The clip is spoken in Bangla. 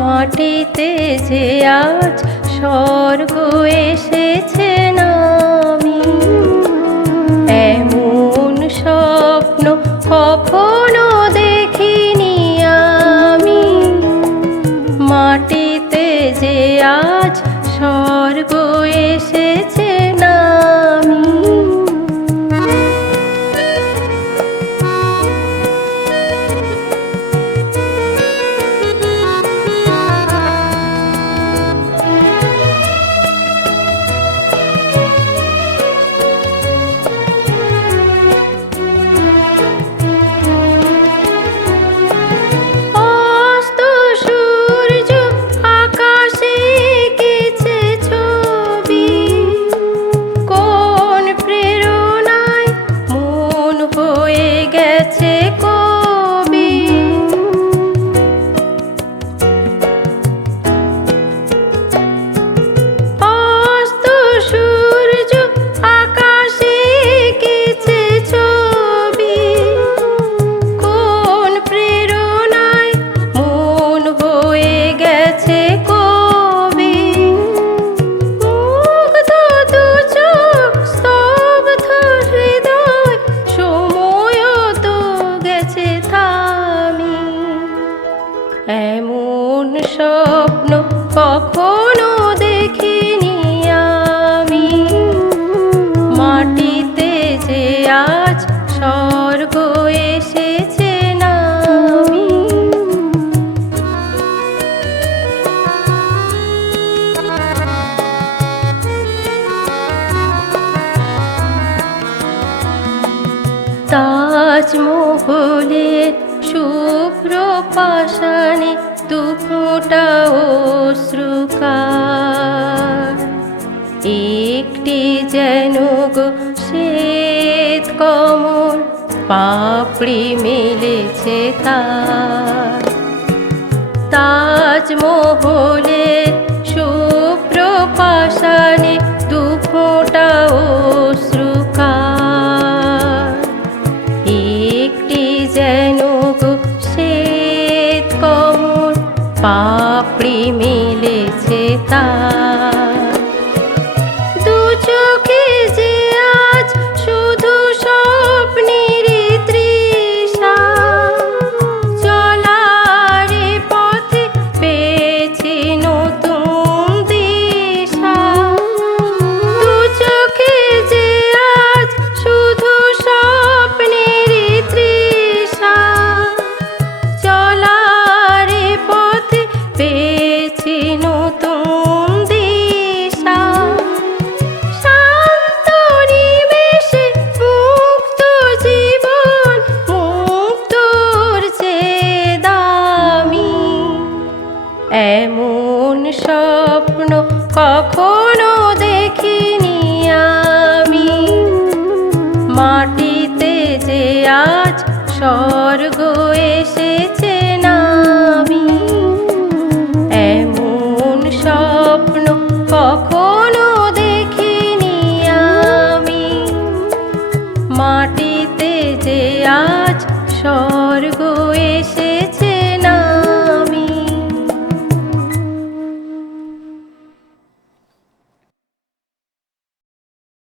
মাটিতে যে আজ স্বর্গ এসেছে নামি, এমন স্বপ্ন কখনো দেখিনি আমি। মাটিতে যে আজ স্বর্গ এসেছে কখনো দেখিনি আমি। মাটিতে যে আজ স্বর্গ এসেছে নামি তাজমহলের শুভ্র পাশানে পাপড়ি মিলেছে তার। তাজমহলে শুভ্র পাশানে দুফোটা একটি যেন শ্বেত কমল পাপড়ি মিলেছে তার।